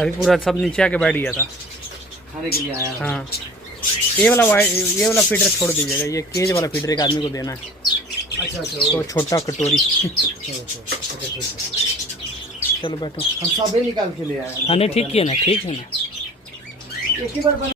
अभी पूरा सब नीचे आके बैठ गया था, खाने के लिए आया। हाँ। ये वाला फीडर छोड़ दीजिएगा, ये केज वाला फीडर एक आदमी को देना है। अच्छा तो छोटा कटोरी। अच्छा ठीक है, चलो बैठो। हम सबे निकाल के ले आए। हाँ नहीं ठीक है ना, ठीक है ना। एक ही बार